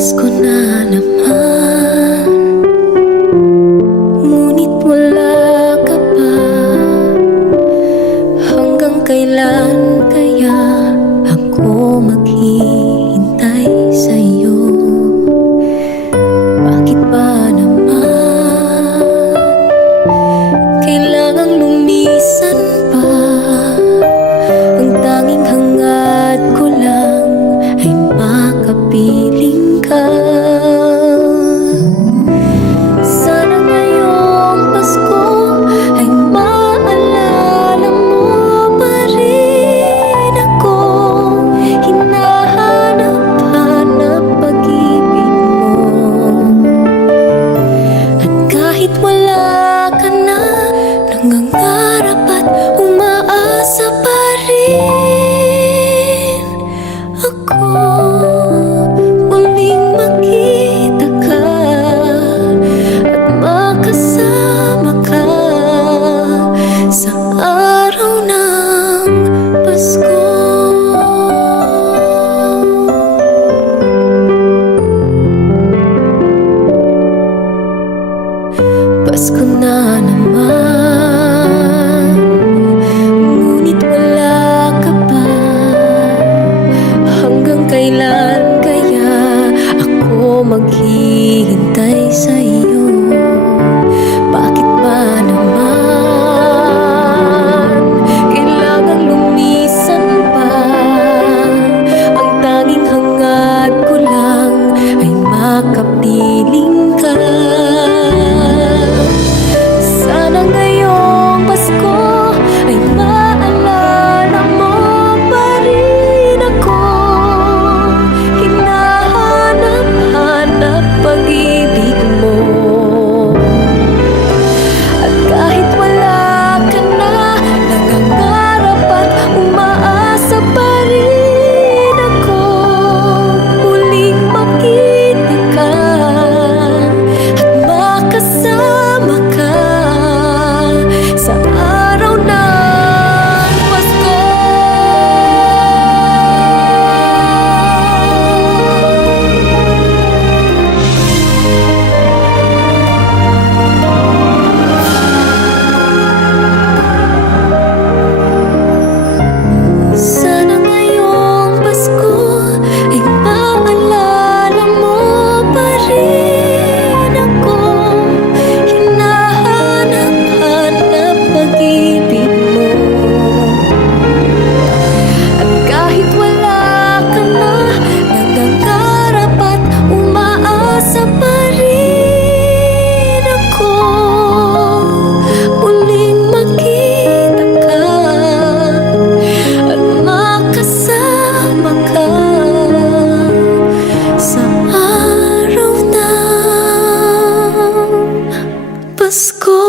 Pasko na naman, ngunit wala ka pa. Hanggang kailan kaya ako maghihintay sa'yo? Bakit ba naman kailangang lumisan pa? Ang tanging hangad ko lang ay makapiling ka. Sana ngayong Pasko ay maalala mo pa rin ako. Hinahanap-hanap pag-ibig mo. At kahit wala ka na, nangangarap at umaasa pa rin ako. Muling makita ka at makasama ka sa araw ng Pasko. Pasko na naman, ngunit wala ka pa. Hanggang kailan kaya ako maghihintay sa iyo? Bakit ba naman kailangang lumisan pa? Ang tanging hangad ko lang ay makapiling ka. Sana ngayong Pasko ay maalala mo pa rin ako. Hinahanap-hanap pag-ibig mo. At kahit wala ka na, nangangarap at umaasa pa rin ako. Muling makita ka at makasama ka sa araw ng Pasko. Sana ngayong Pasko ay maalala mo pa rin ako. Hinahanap-hanap pag-ibig mo. At kahit wala ka na, nangangarap at umaasa pa rin ako. Muling makita ka at makasama ka sa araw ng Pasko.